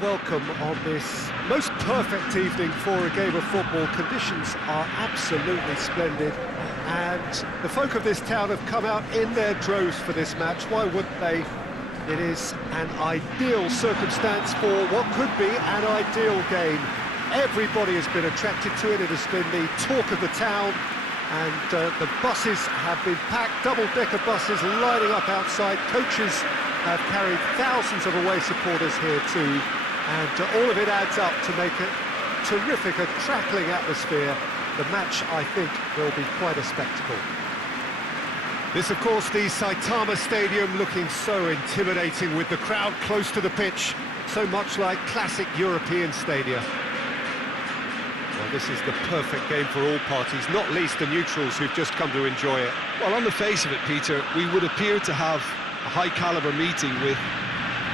Welcome on this most perfect evening for a game of football. Conditions are absolutely splendid, and the folk of this town have come out in their droves for this match. Why wouldn't they? It is an ideal circumstance for what could be an ideal game. Everybody has been attracted to it. It has been the talk of the town, and the buses have been packed, double-decker buses lining up outside. Coaches have carried thousands of away supporters here too. And all of it adds up to make a terrific, a crackling atmosphere. The match, I think, will be quite a spectacle. This, of course, the Saitama Stadium, looking so intimidating with the crowd close to the pitch, so much like classic European stadia. Well, this is the perfect game for all parties, not least the neutrals who've just come to enjoy it. Well, on the face of it, Peter, we would appear to have a high-caliber meeting with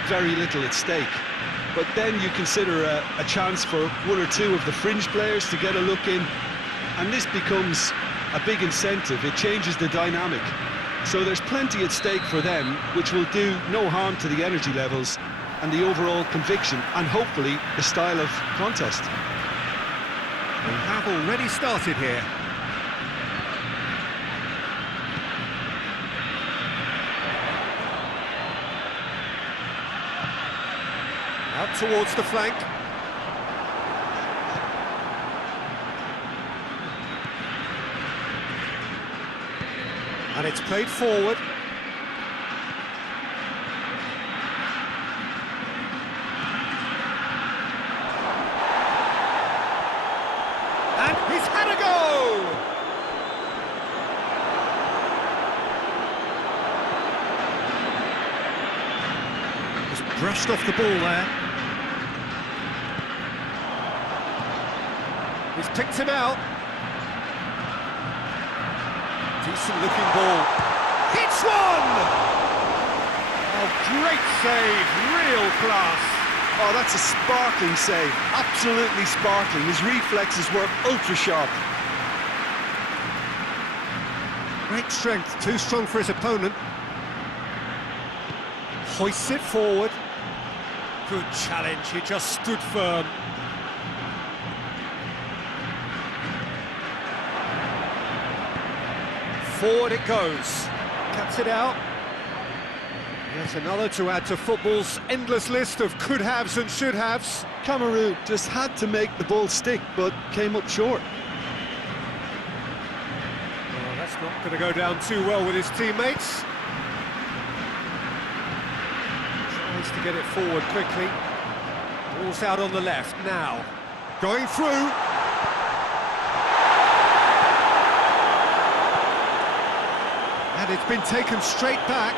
very little at stake. But then you consider a chance for one or two of the fringe players to get a look in, and this becomes a big incentive. It changes the dynamic. So there's plenty at stake for them, which will do no harm to the energy levels and the overall conviction, and hopefully the style of contest. We have already started here. Out towards the flank. And it's played forward. And he's had a go! Just brushed off the ball there. He's picked him out. Decent looking ball. Hits one! Oh, great save, real class. Oh, that's a sparkling save, absolutely sparkling. His reflexes were ultra sharp. Great strength, too strong for his opponent. Hoists it forward. Good challenge, he just stood firm. Forward it goes, cuts it out. Yet another to add to football's endless list of could-haves and should-haves. Cameroon just had to make the ball stick, but came up short. Well, that's not going to go down too well with his teammates. Tries to get it forward quickly. Ball's out on the left now. Going through. And it's been taken straight back.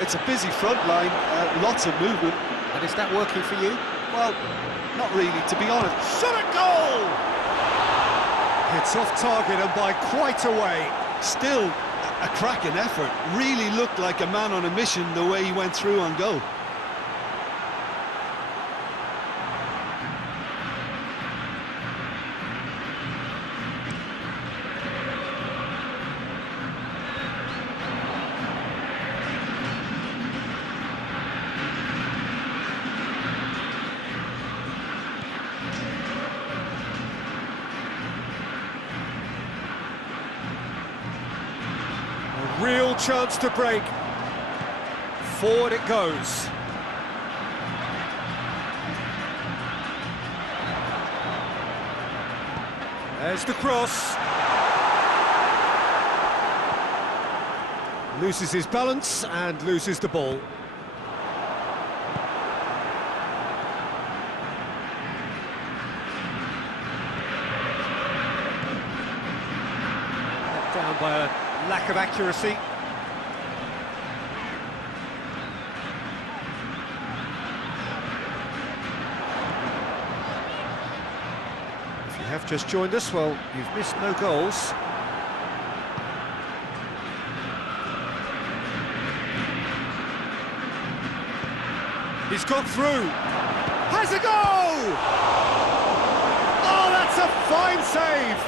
It's a busy front line, lots of movement. And is that working for you? Well, not really, to be honest. Shot at goal! It's off target and by quite a way. Still a cracking effort. Really looked like a man on a mission the way he went through on goal. Real chance to break. Forward it goes. There's the cross. Loses his balance and loses the ball. Let down by a lack of accuracy. If you have just joined us, well, you've missed no goals. He's got through. Has a goal! Oh, that's a fine save!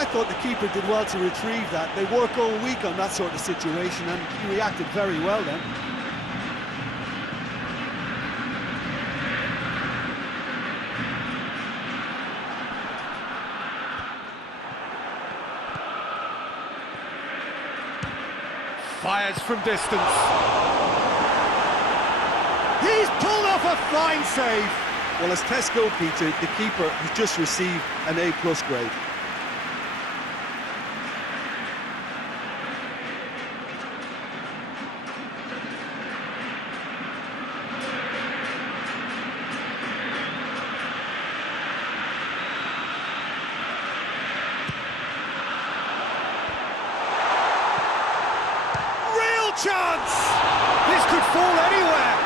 I thought the keeper did well to retrieve that. They work all week on that sort of situation, and he reacted very well then. Fires from distance. He's pulled off a fine save. Well, as test goal, Peter, the keeper has just received an A+ grade. Chance! This could fall anywhere.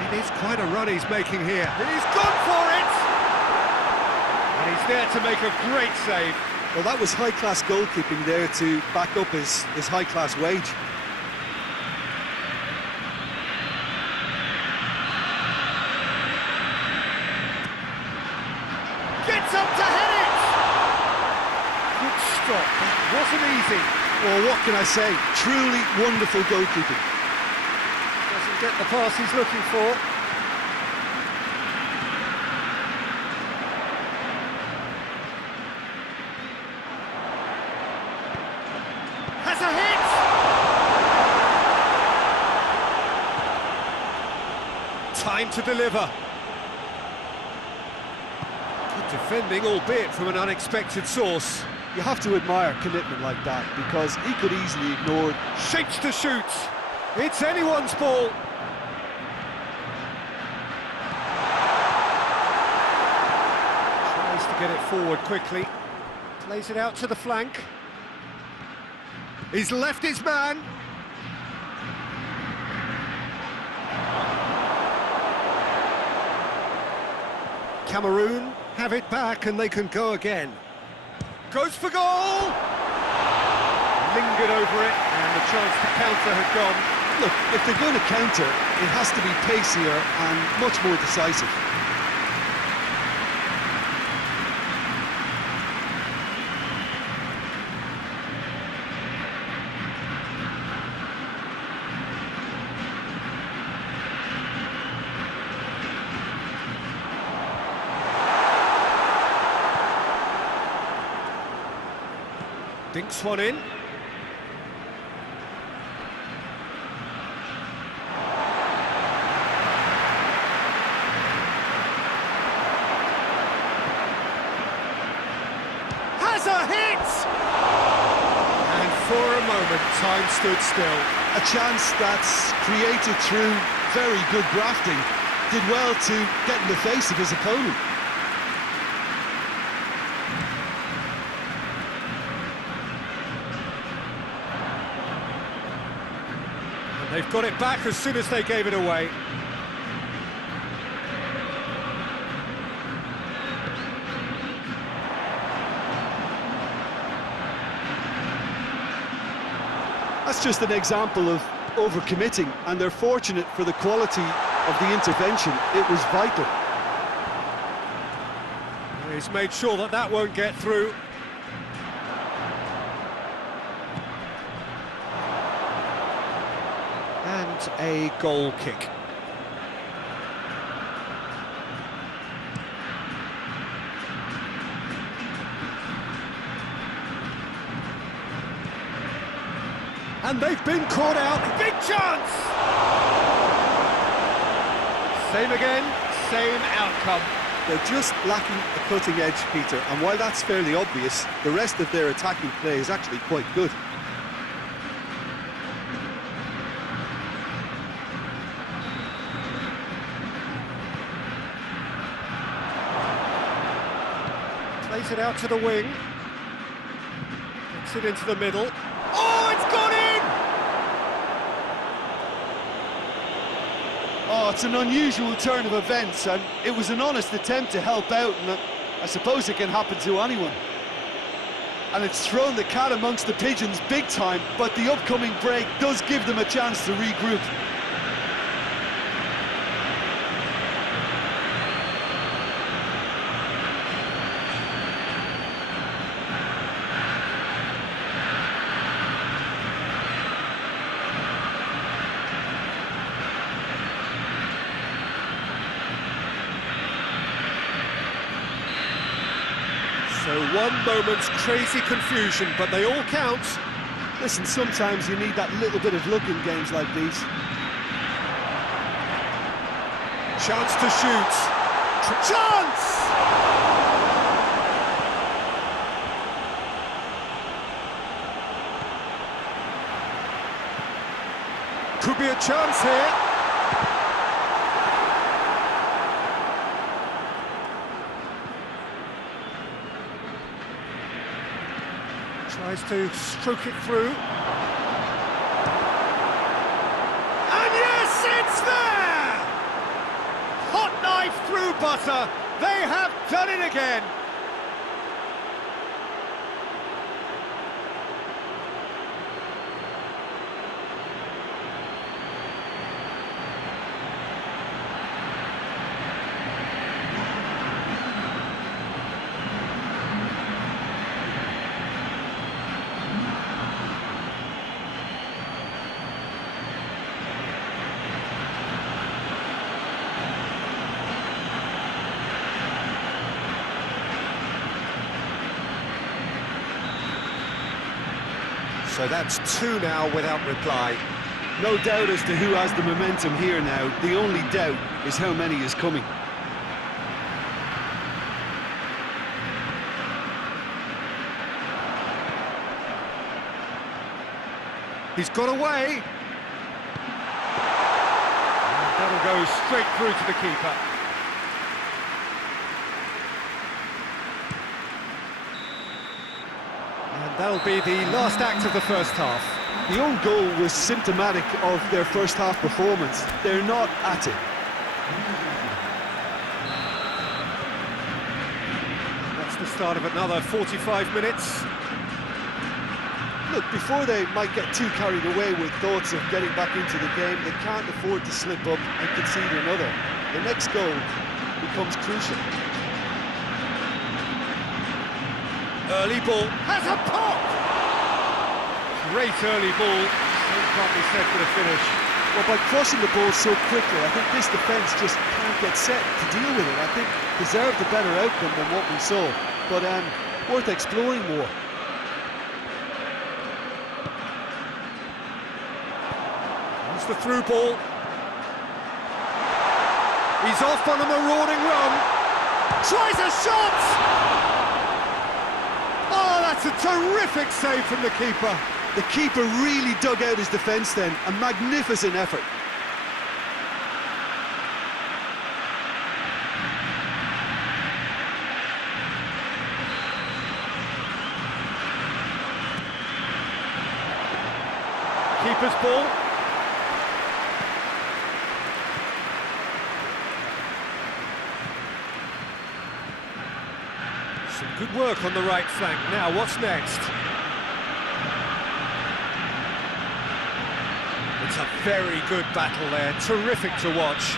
It is quite a run he's making here. He's gone for it! And he's there to make a great save. Well, that was high-class goalkeeping there to back up his high-class wage. Gets up to head it! Good stop, that wasn't easy. Well, what can I say? Truly wonderful goalkeeping. Doesn't get the pass he's looking for. Has a hit! Time to deliver. Defending, albeit from an unexpected source. You have to admire commitment like that, because he could easily ignore... Shapes to shoot. It's anyone's ball. Tries to get it forward quickly. Plays it out to the flank. He's left his man. Cameroon have it back and they can go again. Goes for goal! Lingered over it and the chance to counter had gone. Look, if they're going to counter, it has to be pacier and much more decisive. Dinks one in. Has a hit! And for a moment, time stood still. A chance that's created through very good grafting. Did well to get in the face of his opponent. They've got it back as soon as they gave it away. That's just an example of overcommitting, and they're fortunate for the quality of the intervention. It was vital. He's made sure that that won't get through. And a goal kick. And they've been caught out. Big chance! Same again, same outcome. They're just lacking the cutting edge, Peter, and while that's fairly obvious, the rest of their attacking play is actually quite good. Plays it out to the wing. Gets it into the middle. Oh, it's gone in! Oh, it's an unusual turn of events, and it was an honest attempt to help out, and I suppose it can happen to anyone. and it's thrown the cat amongst the pigeons big time, but the upcoming break does give them a chance to regroup. So one moment's crazy confusion, but they all count. Listen, sometimes you need that little bit of luck in games like these. Chance to shoot. Chance! Could be a chance here. Tries to stroke it through. And yes, it's there! Hot knife through butter. They have done it again. So that's two now without reply. No doubt as to who has the momentum here now. The only doubt is how many is coming. He's got away. And that'll go straight through to the keeper. And that'll be the last act of the first half. The own goal was symptomatic of their first half performance. They're not at it. That's the start of another 45 minutes. Look, before they might get too carried away with thoughts of getting back into the game, they can't afford to slip up and concede another. The next goal becomes crucial. Early ball has a pop! Great early ball, same can't be said for the finish. Well, by crossing the ball so quickly, I think this defence just can't get set to deal with it. I think deserved a better outcome than what we saw, but worth exploring more. That's the through ball. He's off on a marauding run. Tries a shot! Oh, that's a terrific save from the keeper. The keeper really dug out his defence then. A magnificent effort. Keeper's ball. Some good work on the right flank. Now, what's next? It's a very good battle there. Terrific to watch.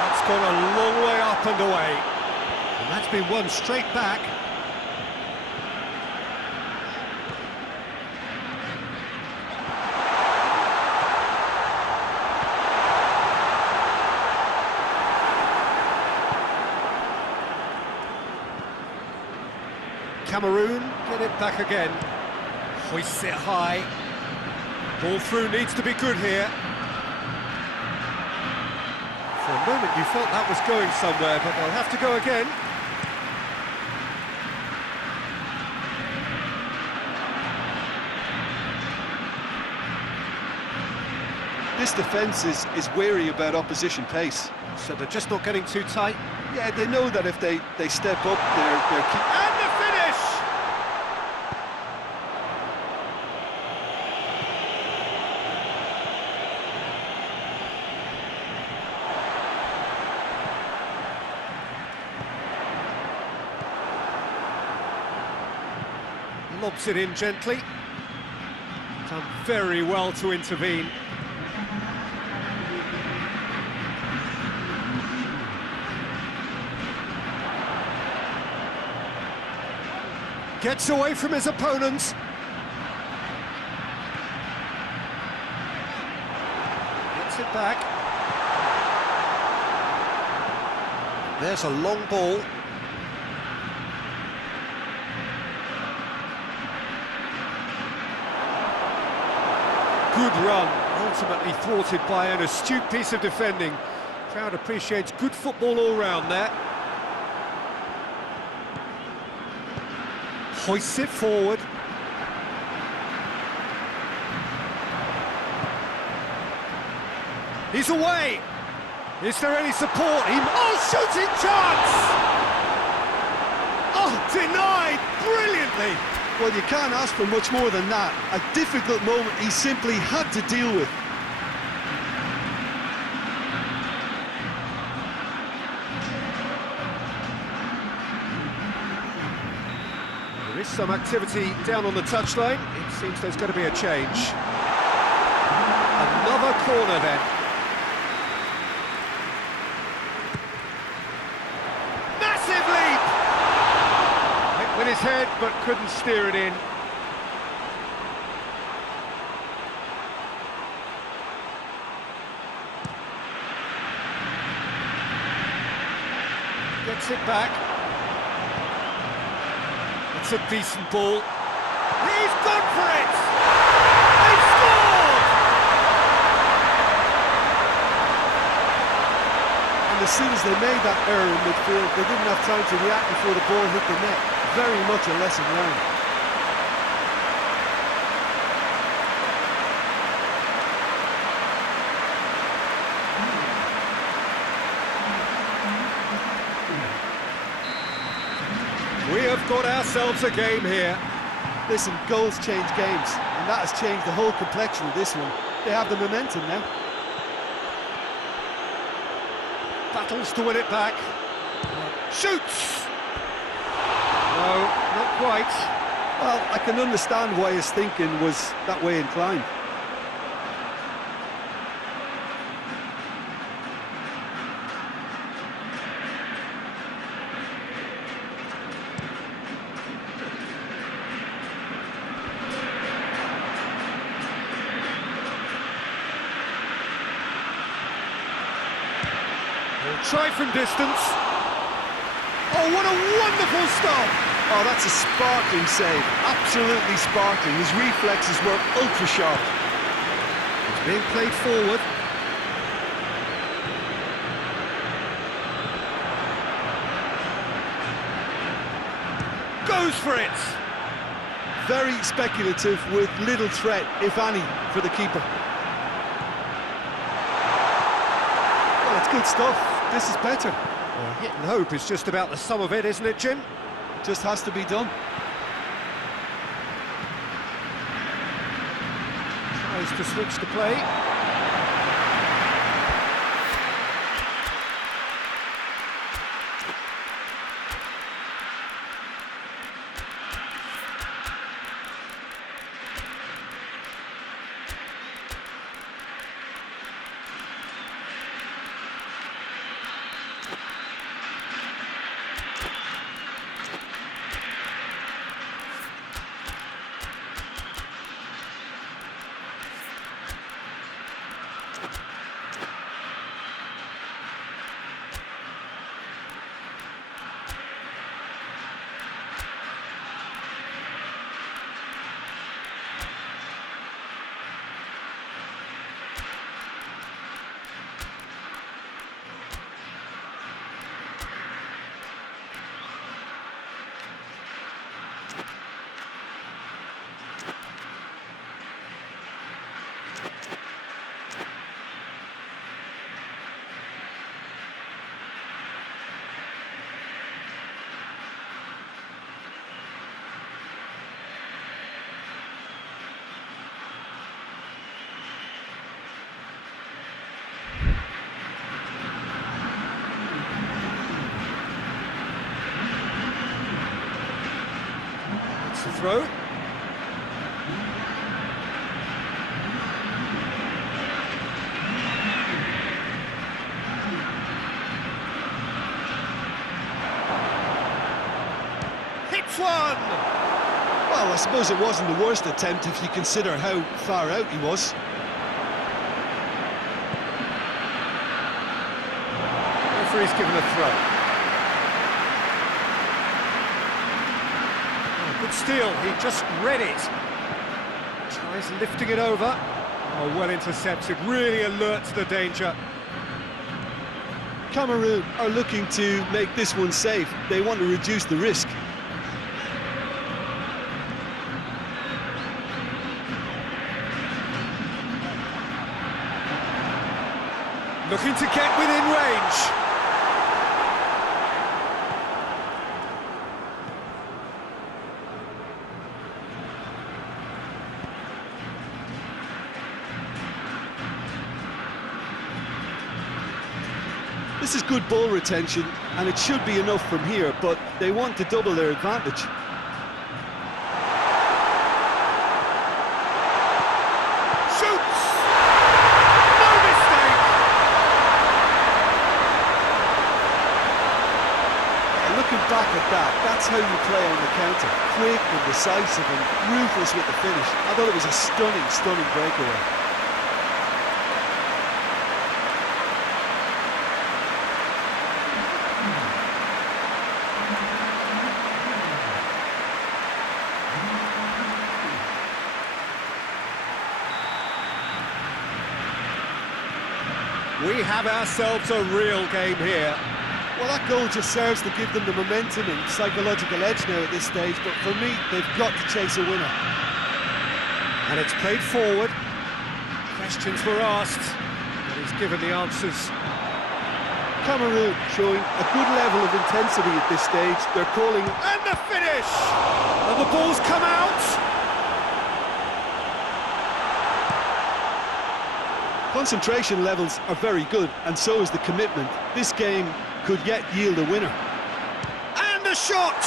That's gone a long way up and away. And that's been won straight back. Cameroon get it back again. Hoists it high. Ball through needs to be good here. For a moment you felt that was going somewhere, but they'll have to go again. This defence is wary about opposition pace. So they're just not getting too tight. Yeah, they know that if they step up, they're And the finish! Lobs it in gently. Done very well to intervene. Gets away from his opponents. Gets it back. There's a long ball. Good run, ultimately thwarted by an astute piece of defending. Crowd appreciates good football all round there. Hoists it forward. He's away. Is there any support? Shooting chance! Oh, denied brilliantly. Well, you can't ask for much more than that. A difficult moment he simply had to deal with. There is some activity down on the touchline. It seems there's going to be a change. Another corner then. Massive leap! Hit with his head, but couldn't steer it in. Gets it back. It's a decent ball. He's gone for it! They've scored! And as soon as they made that error in midfield, they didn't have time to react before the ball hit the net. Very much a lesson learned. We have got ourselves a game here. Listen, goals change games, and that has changed the whole complexion of this one. They have the momentum now. Battles to win it back. Shoots! No, not quite. Well, I can understand why his thinking was that way inclined. Try from distance. Oh, what a wonderful stop! Oh, that's a sparkling save. Absolutely sparkling. His reflexes were ultra sharp. It's being played forward. Goes for it! Very speculative with little threat, if any, for the keeper. Well, it's good stuff. This is better. Well, hit and hope is just about the sum of it, isn't it, Jim? Just has to be done. Tries to switch the play. Throw. shoots one! Well, I suppose it wasn't the worst attempt if you consider how far out he was. Referee's given a throw. Oh, good steal, he just read it. Tries lifting it over. Oh, well intercepted, really alerts the danger. Cameroon are looking to make this one safe. They want to reduce the risk. Looking to get within range. This is good ball retention, and it should be enough from here, but they want to double their advantage. Shoots! No mistake! And looking back at that, that's how you play on the counter. Quick and decisive and ruthless with the finish. I thought it was a stunning, stunning breakaway. We have ourselves a real game here. Well, that goal just serves to give them the momentum and psychological edge now at this stage, but for me, they've got to chase a winner. And it's played forward. Questions were asked, and he's given the answers. Cameroon showing a good level of intensity at this stage. They're calling... And the finish! And the ball's come out! Concentration levels are very good, and so is the commitment. This game could yet yield a winner. And the shot!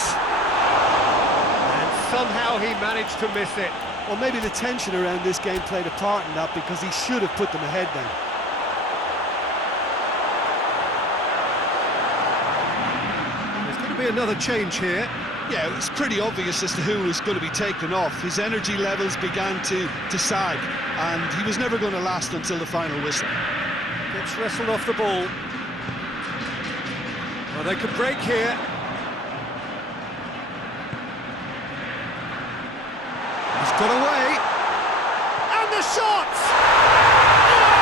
And somehow he managed to miss it. Well, maybe the tension around this game played a part in that, because he should have put them ahead then. There's going to be another change here. Yeah, it was pretty obvious as to who was going to be taken off. His energy levels began to sag, and he was never going to last until the final whistle. Gets wrestled off the ball. Well, they could break here. He's got away. And the shot!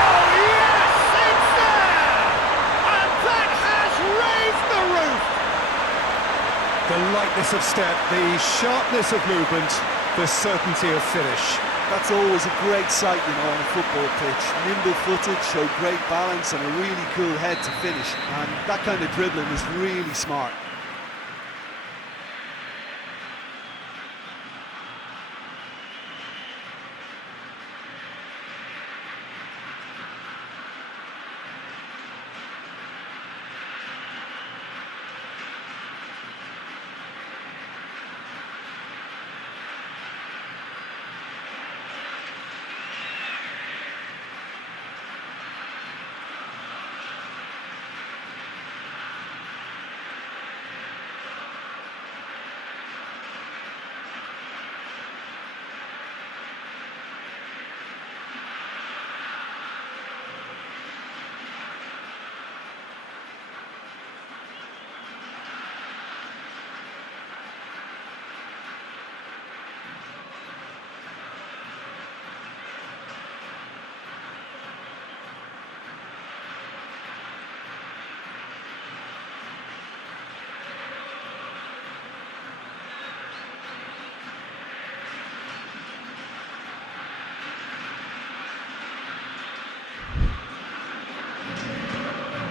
Oh, yes! It's there! And that has raised the roof! The lightness of step, the sharpness of movement, the certainty of finish. That's always a great sight, you know, on a football pitch. Nimble-footed, showed great balance and a really cool head to finish. And that kind of dribbling is really smart.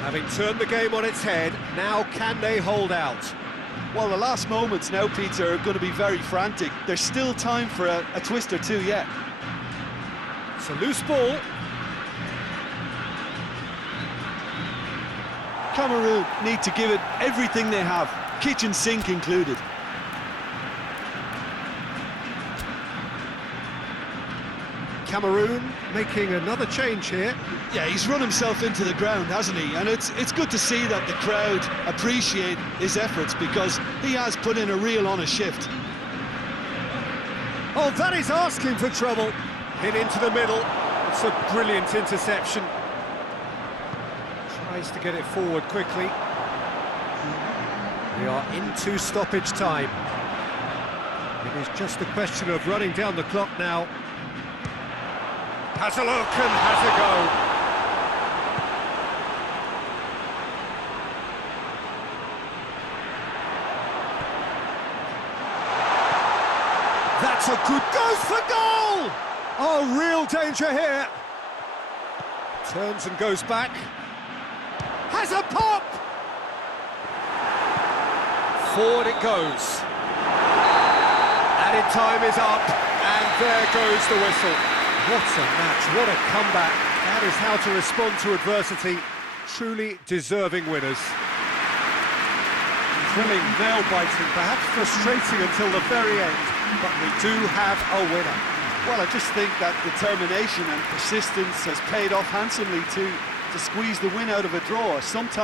Having turned the game on its head, now can they hold out? Well, the last moments now, Peter, are going to be very frantic. There's still time for a twist or two yet. It's a loose ball. Cameroon need to give it everything they have, kitchen sink included. Cameroon making another change here. Yeah, he's run himself into the ground, hasn't he? And it's good to see that the crowd appreciate his efforts, because he has put in a real honest shift. Oh, that is asking for trouble. Hit into the middle. It's a brilliant interception. Tries to get it forward quickly. We are into stoppage time. It is just a question of running down the clock now. Has a look and has a go. That's a good... goes for goal! Oh, real danger here. Turns and goes back. Has a pop! Forward it goes. Added time is up, and there goes the whistle. What a match, what a comeback. That is how to respond to adversity. Truly deserving winners. Thrilling, nail-biting, perhaps frustrating until the very end, but we do have a winner. Well, I just think that determination and persistence has paid off handsomely to squeeze the win out of a draw. Sometimes